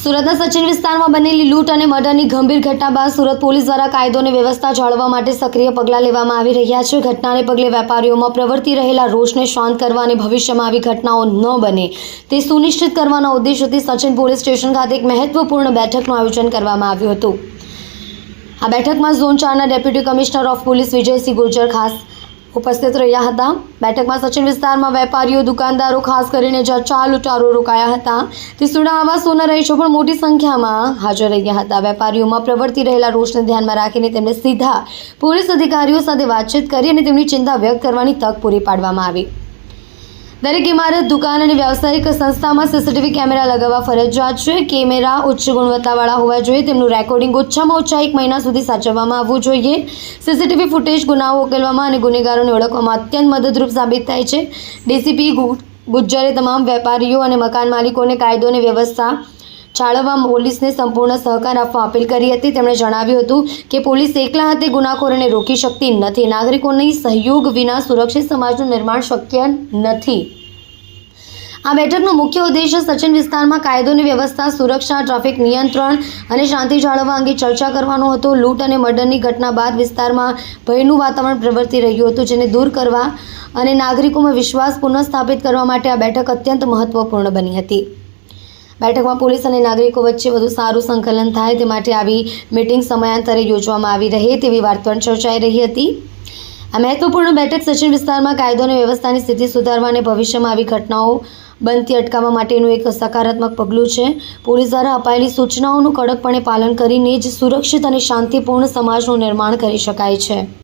સુરતના સચિન વિસ્તારમાં બનેલી લૂંટ અને મર્ડરની ગંભીર ઘટના બાદ સુરત પોલીસ દ્વારા કાયદો અને વ્યવસ્થા જાળવવા માટે સક્રિય પગલાં લેવામાં આવી રહ્યા છે. ઘટનાને પગલે વેપારીઓમાં પ્રવર્તી રહેલા રોષને શાંત કરવા અને ભવિષ્યમાં આવી ઘટનાઓ ન બને તે સુનિશ્ચિત કરવાના ઉદ્દેશ્યથી સચિન પોલીસ સ્ટેશન ખાતે એક મહત્વપૂર્ણ બેઠકનું આયોજન કરવામાં આવ્યું હતું. આ બેઠકમાં ઝોન ચારના deputy commissioner of police Vijaysinh Gurjar ખાસ ઉપસ્થિત રહ્યા હતા. બેઠકમાં સચિન વિસ્તારમાં વેપારીઓ, દુકાનદારો, ખાસ કરીને જ્યાં ચાર લૂંટારો રોકાયા હતા તે સુડા આવાસોના રહીશો પણ મોટી સંખ્યામાં હાજર રહ્યા હતા. વેપારીઓમાં પ્રવર્તી રહેલા રોષને ધ્યાનમાં રાખીને તેમણે સીધા પોલીસ અધિકારીઓ સાથે વાતચીત કરી અને તેમની ચિંતા વ્યક્ત કરવાની તક પૂરી પાડવામાં આવી. દરેક ઇમારત, દુકાન અને વ્યવસાયિક સંસ્થામાં સીસીટીવી કેમેરા લગાવવા ફરજિયાત છે. કેમેરા ઉચ્ચ ગુણવત્તાવાળા હોવા જોઈએ. તેમનું રેકોર્ડિંગ ઓછામાં ઓછા એક મહિના સુધી સાચવવામાં આવવું જોઈએ. સીસીટીવી ફૂટેજ, ગુનાઓ ઉકેલવામાં અને ગુનેગારોને ઓળખવામાં અત્યંત મદદરૂપ સાબિત થાય છે. ડીસીપી ગુજ્જરે તમામ વેપારીઓ અને મકાન માલિકોને કાયદો અને વ્યવસ્થા જાળવવા પોલીસને સંપૂર્ણ સહકાર આપવા અપીલ કરી હતી. તેમણે જણાવ્યું હતું કે, પોલીસ એકલા હાથે ગુનાખોરોને રોકી શકતી નથી. નાગરિકોની સહયોગ વિના સુરક્ષિત સમાજનું નિર્માણ શક્ય નથી. આ બેઠકનો મુખ્ય ઉદ્દેશ સચિન વિસ્તારમાં કાયદોની વ્યવસ્થા, સુરક્ષા, ટ્રાફિક નિયંત્રણ અને શાંતિ જાળવવા અંગે ચર્ચા કરવાનો હતો. લૂંટ અને મર્ડરની ઘટના બાદ વિસ્તારમાં ભયનું વાતાવરણ પ્રવર્તી રહ્યું હતું, જેને દૂર કરવા અને નાગરિકોમાં વિશ્વાસ પુનઃસ્થાપિત કરવા માટે આ બેઠક અત્યંત મહત્વપૂર્ણ બની હતી. બેઠકમાં પોલીસ અને નાગરિકો વચ્ચે વધુ સારું સંકલન થાય તે માટે આવી મિટિંગ સમયાંતરે યોજવામાં આવી રહે તેવી વાત પણ ચર્ચાઈ રહી હતી. આ મહત્વપૂર્ણ બેઠક સચિન વિસ્તારમાં કાયદો અને વ્યવસ્થાની સ્થિતિ સુધારવા અને ભવિષ્યમાં આવી ઘટનાઓ બનતી અટકાવવા માટેનું એક સકારાત્મક પગલું છે. પોલીસ દ્વારા અપાયેલી સૂચનાઓનું કડકપણે પાલન કરીને જ સુરક્ષિત અને શાંતિપૂર્ણ સમાજનું નિર્માણ કરી શકાય છે.